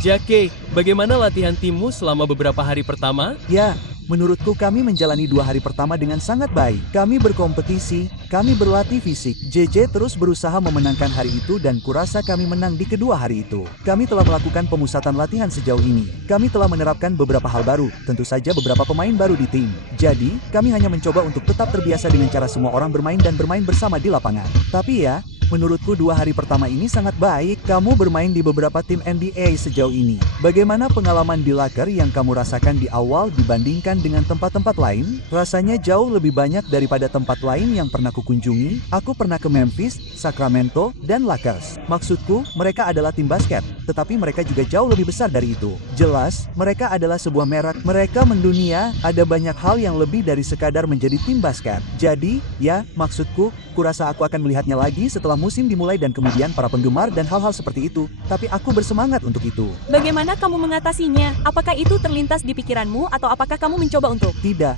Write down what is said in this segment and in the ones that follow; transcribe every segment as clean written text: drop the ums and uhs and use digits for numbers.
Jake, bagaimana latihan timmu selama beberapa hari pertama? Ya, menurutku kami menjalani 2 hari pertama dengan sangat baik. Kami berkompetisi, kami berlatih fisik. JJ terus berusaha memenangkan hari itu dan kurasa kami menang di kedua hari itu. Kami telah melakukan pemusatan latihan sejauh ini. Kami telah menerapkan beberapa hal baru, tentu saja beberapa pemain baru di tim. Jadi, kami hanya mencoba untuk tetap terbiasa dengan cara semua orang bermain dan bermain bersama di lapangan. Tapi ya, menurutku 2 hari pertama ini sangat baik. Kamu bermain di beberapa tim NBA sejauh ini. Bagaimana pengalaman di locker yang kamu rasakan di awal dibandingkan dengan tempat-tempat lain? Rasanya jauh lebih banyak daripada tempat lain yang pernah kukunjungi. Aku pernah ke Memphis, Sacramento, dan Lakers. Maksudku, mereka adalah tim basket, tetapi mereka juga jauh lebih besar dari itu. Jelas, mereka adalah sebuah merek. Mereka mendunia, ada banyak hal yang lebih dari sekadar menjadi tim basket. Jadi, ya, maksudku, kurasa aku akan melihatnya lagi setelah musim dimulai dan kemudian para penggemar dan hal-hal seperti itu. Tapi aku bersemangat untuk itu. Bagaimana kamu mengatasinya? Apakah itu terlintas di pikiranmu atau apakah kamu mencoba untuk? Tidak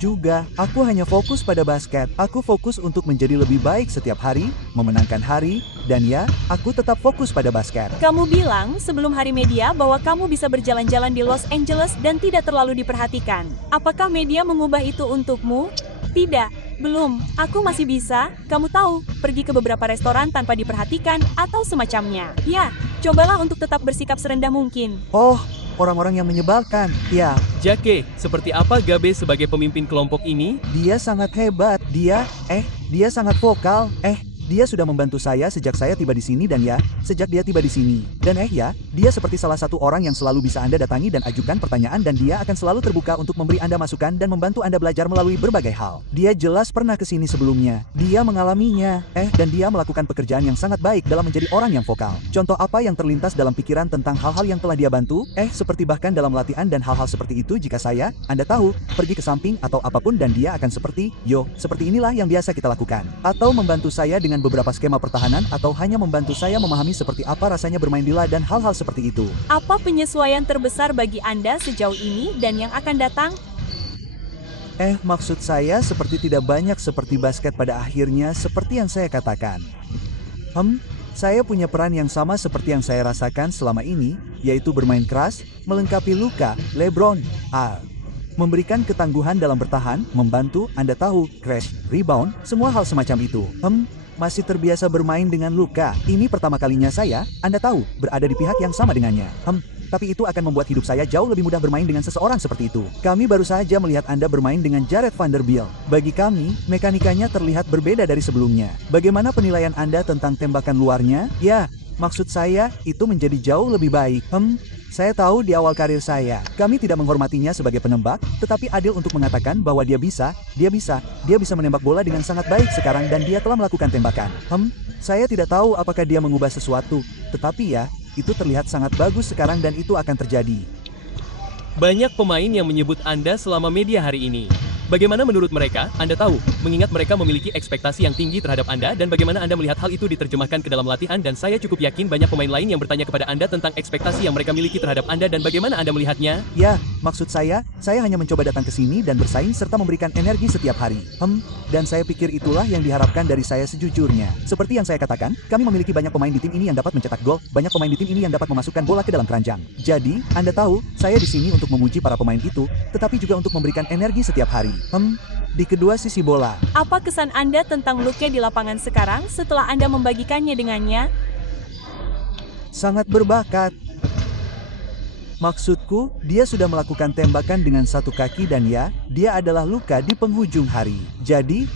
juga. Aku hanya fokus pada basket. Aku fokus untuk menjadi lebih baik setiap hari, memenangkan hari, dan ya, aku tetap fokus pada basket. Kamu bilang sebelum hari media bahwa kamu bisa berjalan-jalan di Los Angeles dan tidak terlalu diperhatikan. Apakah media mengubah itu untukmu? Tidak, belum. Aku masih bisa, kamu tahu, pergi ke beberapa restoran tanpa diperhatikan atau semacamnya. Ya, cobalah untuk tetap bersikap serendah mungkin. Oh, orang-orang yang menyebalkan. Ya, Jake, seperti apa Gabe sebagai pemimpin kelompok ini? dia sangat hebat. Dia sangat vokal. Dia sudah membantu saya sejak saya tiba di sini dan ya, sejak dia tiba di sini. Dan ya, dia seperti salah satu orang yang selalu bisa Anda datangi dan ajukan pertanyaan dan dia akan selalu terbuka untuk memberi Anda masukan dan membantu Anda belajar melalui berbagai hal. Dia jelas pernah ke sini sebelumnya. Dia mengalaminya. Dan dia melakukan pekerjaan yang sangat baik dalam menjadi orang yang vokal. Contoh apa yang terlintas dalam pikiran tentang hal-hal yang telah dia bantu? Seperti bahkan dalam latihan dan hal-hal seperti itu jika saya, Anda tahu, pergi ke samping atau apapun dan dia akan seperti, seperti inilah yang biasa kita lakukan. Atau membantu saya dengan beberapa skema pertahanan atau hanya membantu saya memahami seperti apa rasanya bermain di dan hal-hal seperti itu. Apa penyesuaian terbesar bagi Anda sejauh ini dan yang akan datang? Maksud saya seperti tidak banyak seperti basket pada akhirnya seperti yang saya katakan. Saya punya peran yang sama seperti yang saya rasakan selama ini, yaitu bermain keras, melengkapi Luka, LeBron, memberikan ketangguhan dalam bertahan, membantu, Anda tahu, crash, rebound, semua hal semacam itu. Masih terbiasa bermain dengan Luka. Ini pertama kalinya saya, Anda tahu, berada di pihak yang sama dengannya. Tapi itu akan membuat hidup saya jauh lebih mudah bermain dengan seseorang seperti itu. Kami baru saja melihat Anda bermain dengan Jared Vanderbilt. Bagi kami, mekanikanya terlihat berbeda dari sebelumnya. Bagaimana penilaian Anda tentang tembakan luarnya? Ya, maksud saya, itu menjadi jauh lebih baik. Saya tahu di awal karir saya, kami tidak menghormatinya sebagai penembak, tetapi adil untuk mengatakan bahwa dia bisa menembak bola dengan sangat baik sekarang dan dia telah melakukan tembakan. Saya tidak tahu apakah dia mengubah sesuatu, tetapi ya, itu terlihat sangat bagus sekarang dan itu akan terjadi. Banyak pemain yang menyebut Anda selama media hari ini. Bagaimana menurut mereka? Anda tahu, mengingat mereka memiliki ekspektasi yang tinggi terhadap Anda dan bagaimana Anda melihat hal itu diterjemahkan ke dalam latihan dan saya cukup yakin banyak pemain lain yang bertanya kepada Anda tentang ekspektasi yang mereka miliki terhadap Anda dan bagaimana Anda melihatnya? Ya, maksud saya hanya mencoba datang ke sini dan bersaing serta memberikan energi setiap hari. Dan saya pikir itulah yang diharapkan dari saya sejujurnya. Seperti yang saya katakan, kami memiliki banyak pemain di tim ini yang dapat mencetak gol, banyak pemain di tim ini yang dapat memasukkan bola ke dalam keranjang. Jadi, Anda tahu, saya di sini untuk memuji para pemain itu, tetapi juga untuk memberikan energi setiap hari. Di kedua sisi bola. Apa kesan Anda tentang Luka di lapangan sekarang setelah Anda membagikannya dengannya? Sangat berbakat. Maksudku, dia sudah melakukan tembakan dengan satu kaki dan ya, dia adalah Luka di penghujung hari. Jadi,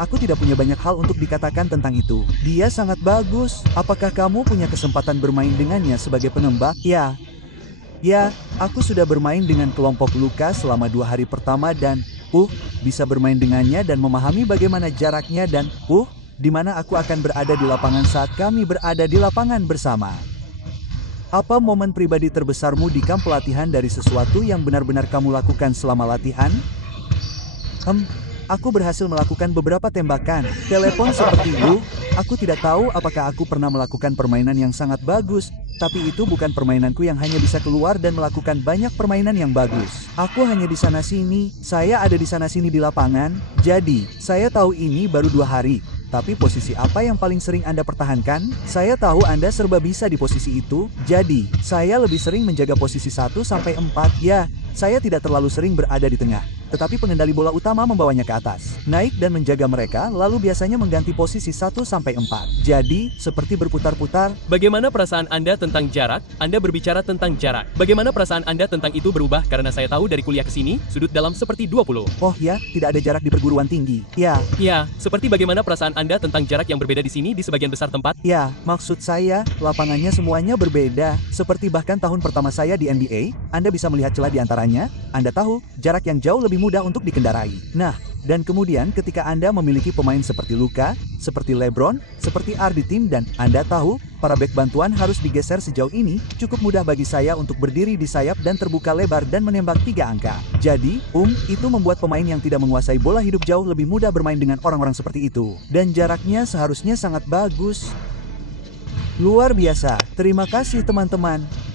aku tidak punya banyak hal untuk dikatakan tentang itu. Dia sangat bagus. Apakah kamu punya kesempatan bermain dengannya sebagai penembak? Ya, aku sudah bermain dengan kelompok Luka selama 2 hari pertama dan bisa bermain dengannya dan memahami bagaimana jaraknya dan di mana aku akan berada di lapangan saat kami berada di lapangan bersama. Apa momen pribadi terbesarmu di kamp pelatihan dari sesuatu yang benar-benar kamu lakukan selama latihan? Aku berhasil melakukan beberapa tembakan. Telepon seperti aku tidak tahu apakah aku pernah melakukan permainan yang sangat bagus, tapi itu bukan permainanku yang hanya bisa keluar dan melakukan banyak permainan yang bagus. Aku hanya di sana-sini, saya ada di sana-sini di lapangan, jadi, saya tahu ini baru 2 hari. Tapi posisi apa yang paling sering Anda pertahankan? Saya tahu Anda serba bisa di posisi itu, jadi saya lebih sering menjaga posisi 1-4. Ya, saya tidak terlalu sering berada di tengah. Tetapi pengendali bola utama membawanya ke atas, naik dan menjaga mereka, lalu biasanya mengganti posisi 1-4. Jadi, seperti berputar-putar. Bagaimana perasaan Anda tentang jarak? Anda berbicara tentang jarak. Bagaimana perasaan Anda tentang itu berubah karena saya tahu dari kuliah ke sini, sudut dalam seperti 20. Oh ya, tidak ada jarak di perguruan tinggi. Ya, Ya, seperti bagaimana perasaan Anda tentang jarak yang berbeda di sini di sebagian besar tempat? ya, maksud saya, lapangannya semuanya berbeda. Seperti bahkan tahun pertama saya di NBA, Anda bisa melihat celah di antaranya. Anda tahu, jarak yang jauh lebih mudah untuk dikendarai. Nah, dan kemudian ketika Anda memiliki pemain seperti Luka, seperti LeBron, seperti R di tim dan Anda tahu, para bek bantuan harus digeser sejauh ini, cukup mudah bagi saya untuk berdiri di sayap dan terbuka lebar dan menembak 3 angka. Jadi, itu membuat pemain yang tidak menguasai bola hidup jauh lebih mudah bermain dengan orang-orang seperti itu. Dan jaraknya seharusnya sangat bagus. Luar biasa. Terima kasih teman-teman.